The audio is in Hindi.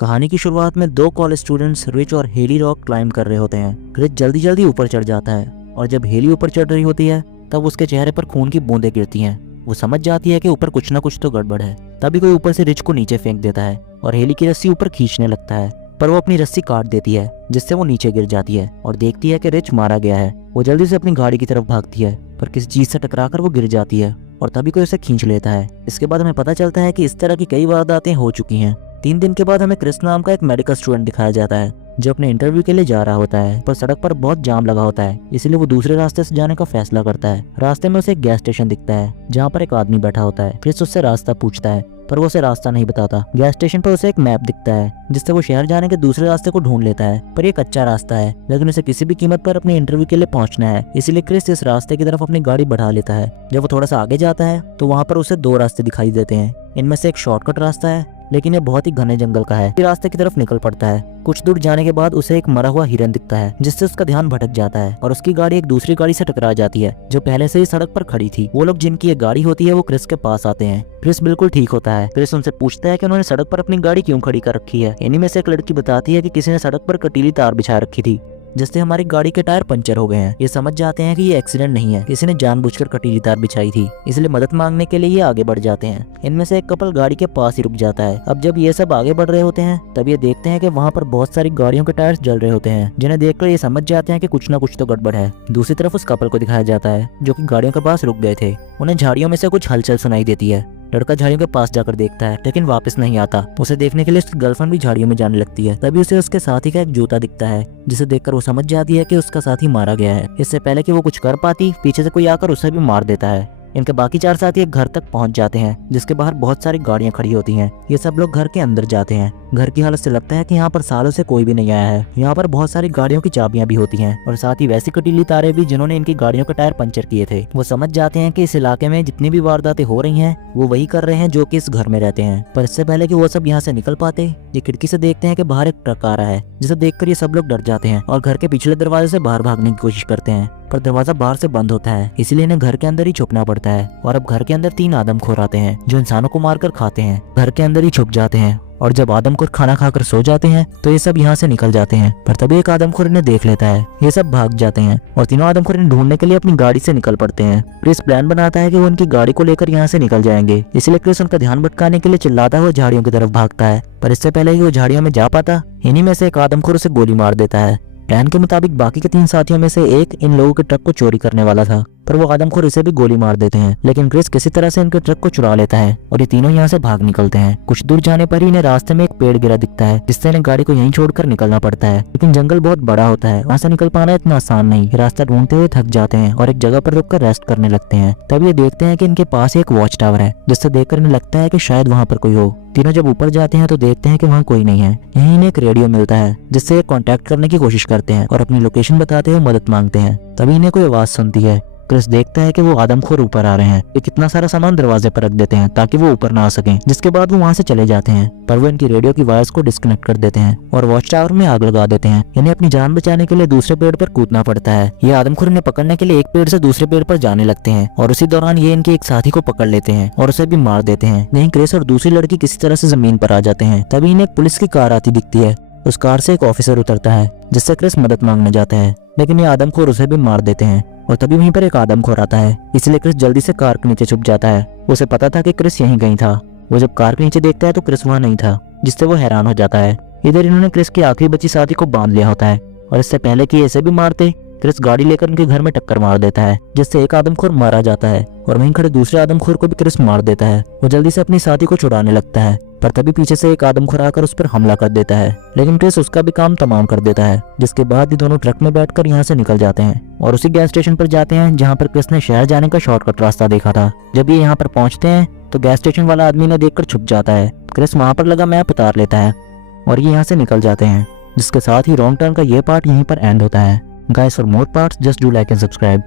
कहानी की शुरुआत में दो कॉलेज स्टूडेंट्स रिच और हेली रॉक क्लाइंब कर रहे होते हैं। रिच जल्दी जल्दी ऊपर चढ़ जाता है और जब हेली ऊपर चढ़ रही होती है तब उसके चेहरे पर खून की बूंदें गिरती हैं। वो समझ जाती है कि ऊपर कुछ ना कुछ तो गड़बड़ है। तभी कोई ऊपर से रिच को नीचे फेंक देता है और हेली की रस्सी ऊपर खींचने लगता है, पर वो अपनी रस्सी काट देती है जिससे वो नीचे गिर जाती है और देखती है कि रिच मारा गया है। वो जल्दी से अपनी गाड़ी की तरफ भागती है पर किसी चीज से टकराकर वो गिर जाती है और तभी कोई उसे खींच लेता है। इसके बाद हमें पता चलता है कि इस तरह की कई वारदातें हो चुकी हैं। 3 दिन के बाद हमें क्रिस नाम का एक मेडिकल स्टूडेंट दिखाया जाता है जो अपने इंटरव्यू के लिए जा रहा होता है, पर सड़क पर बहुत जाम लगा होता है, इसलिए वो दूसरे रास्ते से जाने का फैसला करता है। रास्ते में उसे एक गैस स्टेशन दिखता है जहाँ पर एक आदमी बैठा होता है। क्रिस उससे रास्ता पूछता है पर वो उसे रास्ता नहीं बताता। गैस स्टेशन पर उसे एक मैप दिखता है जिससे वो शहर जाने के दूसरे रास्ते को ढूंढ लेता है, पर ये कच्चा रास्ता है लेकिन उसे किसी भी कीमत पर अपने इंटरव्यू के लिए पहुंचना है, इसलिए क्रिस इस रास्ते की तरफ अपनी गाड़ी बढ़ा लेता है। जब वो थोड़ा सा आगे जाता है तो वहाँ पर उसे 2 रास्ते दिखाई देते हैं। इनमें से एक शॉर्टकट रास्ता है लेकिन ये बहुत ही घने जंगल का है। इस रास्ते की तरफ निकल पड़ता है। कुछ दूर जाने के बाद उसे एक मरा हुआ हिरन दिखता है जिससे उसका ध्यान भटक जाता है और उसकी गाड़ी एक दूसरी गाड़ी से टकरा जाती है जो पहले से ही सड़क पर खड़ी थी। वो लोग जिनकी ये गाड़ी होती है वो क्रिस के पास आते हैं। क्रिस बिल्कुल ठीक होता है। क्रिस उनसे पूछता है कि उन्होंने सड़क पर अपनी गाड़ी क्यों खड़ी कर रखी है। इन्हीं में से एक लड़की बताती है कि किसी ने सड़क पर कटीली तार बिछा रखी थी जिससे हमारी गाड़ी के टायर पंचर हो गए हैं। ये समझ जाते हैं कि ये एक्सीडेंट नहीं है, किसी ने जानबूझकर कटीली तार बिछाई थी, इसलिए मदद मांगने के लिए ये आगे बढ़ जाते हैं। इनमें से एक कपल गाड़ी के पास ही रुक जाता है। अब जब ये सब आगे बढ़ रहे होते हैं तब ये देखते हैं कि वहाँ पर बहुत सारी गाड़ियों के टायर्स जल रहे होते हैं, जिन्हें देखकर ये समझ जाते हैं कि कुछ ना कुछ तो गड़बड़ है। दूसरी तरफ उस कपल को दिखाया जाता है जो कि गाड़ियों के पास रुक गए थे। उन्हें झाड़ियों में से कुछ हलचल सुनाई देती है। लड़का झाड़ियों के पास जाकर देखता है लेकिन वापस नहीं आता। उसे देखने के लिए उसकी गर्लफ्रेंड भी झाड़ियों में जाने लगती है। तभी उसे उसके साथी का एक जूता दिखता है जिसे देखकर वो समझ जाती है कि उसका साथी मारा गया है। इससे पहले कि वो कुछ कर पाती पीछे से कोई आकर उसे भी मार देता है। इनके बाकी 4 साथी एक घर तक पहुंच जाते हैं जिसके बाहर बहुत सारी गाड़ियां खड़ी होती हैं। ये सब लोग घर के अंदर जाते हैं। घर की हालत से लगता है कि यहाँ पर सालों से कोई भी नहीं आया है। यहाँ पर बहुत सारी गाड़ियों की चाबियां भी होती हैं और साथ ही वैसी कटीली तारें भी जिन्होंने इनकी गाड़ियों के टायर पंचर किए थे। वो समझ जाते हैं कि इस इलाके में जितनी भी वारदातें हो रही हैं वो वही कर रहे हैं जो कि इस घर में रहते हैं। पर इससे पहले कि वो सब यहाँ से निकल पाते ये खिड़की से देखते हैं कि बाहर एक ट्रक आ रहा है जिसे देखकर ये सब लोग डर जाते हैं और घर के पिछले दरवाजे से बाहर भागने की कोशिश करते हैं, पर दरवाजा बाहर से बंद होता है, इसलिए इन्हें घर के अंदर ही छुपना पड़ता है। और अब घर के अंदर 3 आदमखोर आते हैं जो इंसानों को मारकर खाते हैं। घर के अंदर ही छुप जाते हैं और जब आदमखोर खाना खाकर सो जाते हैं तो ये सब यहाँ से निकल जाते हैं, पर तभी एक आदमखोर इन्हें देख लेता है। ये सब भाग जाते हैं और तीनों आदमखोर इन्हें ढूंढने के लिए अपनी गाड़ी से निकल पड़ते हैं। क्रिस प्लान बनाता है कि वो उनकी गाड़ी को लेकर यहाँ से निकल जाएंगे, इसलिए क्रिस उनका ध्यान भटकाने के लिए चिल्लाता हुआ झाड़ियों की तरफ भागता है, पर इससे पहले कि वो झाड़ियों में जा पाता इन्हीं में से एक आदमखोर उसे गोली मार देता है। प्लान के मुताबिक बाकी के 3 साथियों में से एक इन लोगों के ट्रक को चोरी करने वाला था, पर वो आदमखोर इसे भी गोली मार देते हैं, लेकिन क्रिस किसी तरह से इनके ट्रक को चुरा लेता है और ये तीनों यहाँ से भाग निकलते हैं। कुछ दूर जाने पर ही इन्हें रास्ते में एक पेड़ गिरा दिखता है जिससे इन्हें गाड़ी को यहीं छोड़कर निकलना पड़ता है, लेकिन जंगल बहुत बड़ा होता है, वहाँ से निकल पाना इतना आसान नहीं। रास्ता ढूंढते हुए थक जाते हैं और एक जगह पर रुककर रेस्ट करने लगते हैं। तब ये देखते हैं कि इनके पास एक वॉच टावर है जिससे देखकर इन्हें लगता है कि शायद वहाँ पर कोई हो। तीनों जब ऊपर जाते हैं तो देखते हैं कि वहाँ कोई नहीं है। यहीं इन्हें एक रेडियो मिलता है जिससे ये कांटेक्ट करने की कोशिश करते हैं और अपनी लोकेशन बताते हुए मदद मांगते हैं। तभी इन्हें कोई आवाज सुनती है। क्रिस देखता है कि वो आदमखोर ऊपर आ रहे हैं। ये कितना सारा सामान दरवाजे पर रख देते हैं ताकि वो ऊपर ना आ सकें, जिसके बाद वो वहाँ से चले जाते हैं, पर वो इनकी रेडियो की वायर्स को डिस्कनेक्ट कर देते हैं और वॉच टावर में आग लगा देते हैं। इन्हें अपनी जान बचाने के लिए दूसरे पेड़ पर कूदना पड़ता है। ये आदमखोर इन्हें पकड़ने के लिए एक पेड़ से दूसरे पेड़ पर जाने लगते हैं और उसी दौरान ये इनके एक साथी को पकड़ लेते हैं और उसे भी मार देते हैं। यहीं क्रिस और दूसरी लड़की किसी तरह से जमीन पर आ जाते हैं। तभी इन्हें एक पुलिस की कार आती दिखती है। उस कार से एक ऑफिसर उतरता है जिससे क्रिस मदद मांगने जाता है, लेकिन ये आदमखोर उसे भी मार देते हैं और तभी वहीं पर एक आदमखोर आता है, इसलिए क्रिस जल्दी से कार के नीचे छुप जाता है। उसे पता था कि क्रिस यहीं गई था। वो जब कार के नीचे देखता है तो क्रिस वहाँ नहीं था, जिससे वो हैरान हो जाता है। इधर इन्होंने क्रिस की आखिरी बची साथी को बांध लिया होता है और इससे पहले कि इसे भी मारते क्रिस गाड़ी लेकर उनके घर में टक्कर मार देता है, जिससे एक आदमखोर मारा जाता है और वहीं खड़े दूसरे आदमखोर को भी क्रिस मार देता है। वो जल्दी से अपनी साथी को छुड़ाने लगता है, पर तभी पीछे से एक आदमखोर आकर उस पर हमला कर देता है, लेकिन क्रिस उसका भी काम तमाम कर देता है। जिसके बाद ये दोनों ट्रक में बैठकर यहाँ से निकल जाते हैं और उसी गैस स्टेशन पर जाते हैं जहाँ पर क्रिस ने शहर जाने का शॉर्टकट रास्ता देखा था। जब ये यहाँ पर पहुंचते हैं तो गैस स्टेशन वाला आदमी ने देखकर छुप जाता है। क्रिस वहाँ पर लगा मैप उतार लेता है और ये यहाँ से निकल जाते हैं, जिसके साथ ही रॉन्ग टर्न का ये पार्ट यहीं पर एंड होता है। Guys, for more parts just do like and subscribe.